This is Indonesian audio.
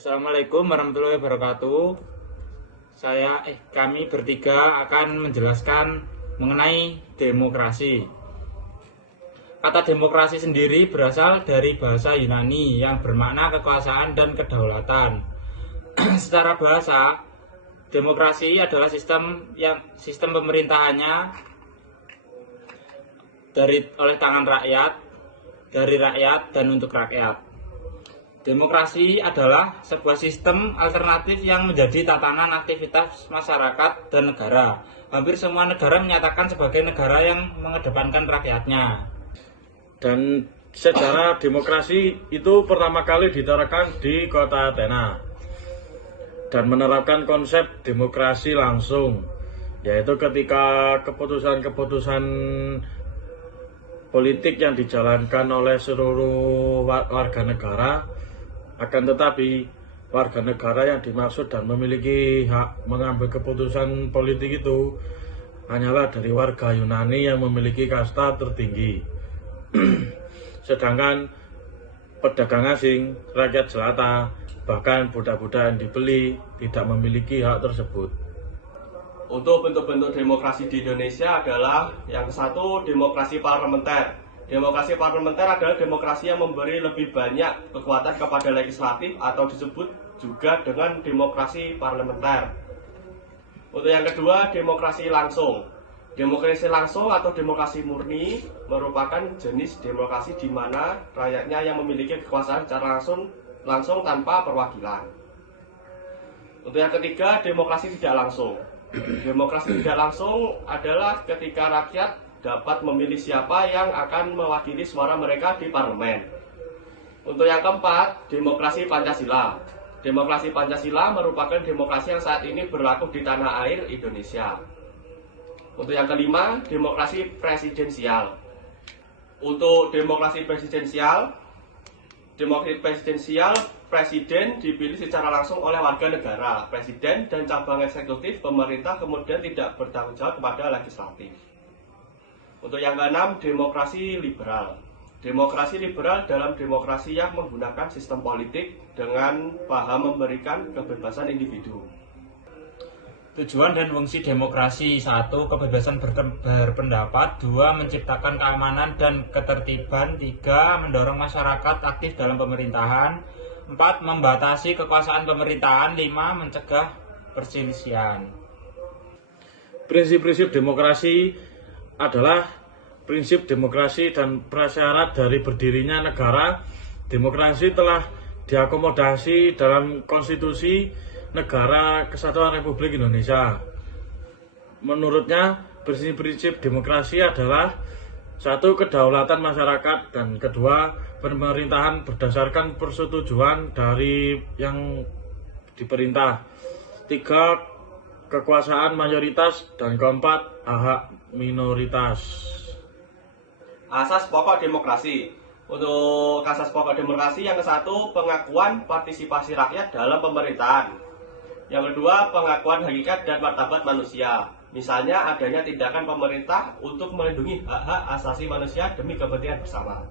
Assalamualaikum warahmatullahi wabarakatuh. Kami bertiga akan menjelaskan mengenai demokrasi. Kata demokrasi sendiri berasal dari bahasa Yunani yang bermakna kekuasaan dan kedaulatan. Secara bahasa, demokrasi adalah sistem pemerintahannya oleh tangan rakyat, dari rakyat dan untuk rakyat. Demokrasi adalah sebuah sistem alternatif yang menjadi tatanan aktivitas masyarakat dan negara. Hampir semua negara menyatakan sebagai negara yang mengedepankan rakyatnya. Dan sejarah demokrasi itu pertama kali diterapkan di kota Athena dan menerapkan konsep demokrasi langsung, yaitu ketika keputusan-keputusan politik yang dijalankan oleh seluruh warga negara. Akan tetapi warga negara yang dimaksud dan memiliki hak mengambil keputusan politik itu hanyalah dari warga Yunani yang memiliki kasta tertinggi. Sedangkan pedagang asing, rakyat jelata, bahkan budak-budak yang dibeli tidak memiliki hak tersebut. Untuk bentuk-bentuk demokrasi di Indonesia adalah yang satu, demokrasi parlementer. Demokrasi parlementer adalah demokrasi yang memberi lebih banyak kekuatan kepada legislatif atau disebut juga dengan demokrasi parlementer. Untuk yang kedua, demokrasi langsung. Demokrasi langsung atau demokrasi murni merupakan jenis demokrasi di mana rakyatnya yang memiliki kekuasaan secara langsung tanpa perwakilan. Untuk yang ketiga, demokrasi tidak langsung. Demokrasi tidak langsung adalah ketika rakyat dapat memilih siapa yang akan mewakili suara mereka di parlemen. Untuk yang keempat, demokrasi Pancasila. Demokrasi Pancasila merupakan demokrasi yang saat ini berlaku di tanah air Indonesia. Untuk yang kelima, demokrasi presidensial. Untuk demokrasi presidensial, presiden dipilih secara langsung oleh warga negara. Presiden dan cabang eksekutif pemerintah kemudian tidak bertanggung jawab kepada legislatif. Untuk yang keenam, demokrasi liberal. Demokrasi liberal dalam demokrasi yang menggunakan sistem politik dengan paham memberikan kebebasan individu. Tujuan dan fungsi demokrasi: 1. Kebebasan berpendapat. 2. Menciptakan keamanan dan ketertiban. 3. Mendorong masyarakat aktif dalam pemerintahan. 4. Membatasi kekuasaan pemerintahan. 5. Mencegah perselisihan. Prinsip-prinsip demokrasi adalah prinsip demokrasi dan prasyarat dari berdirinya negara. Demokrasi telah diakomodasi dalam konstitusi Negara Kesatuan Republik Indonesia. Menurutnya, prinsip-prinsip demokrasi adalah 1. Kedaulatan masyarakat, dan 2. Pemerintahan berdasarkan persetujuan dari yang diperintah. 3. Kekuasaan mayoritas, dan 4. Hak minoritas. Asas pokok demokrasi. Untuk asas pokok demokrasi yang ke-1, pengakuan partisipasi rakyat dalam pemerintahan. Yang kedua, pengakuan hakikat dan martabat manusia. Misalnya adanya tindakan pemerintah untuk melindungi hak-hak asasi manusia demi kepentingan bersama.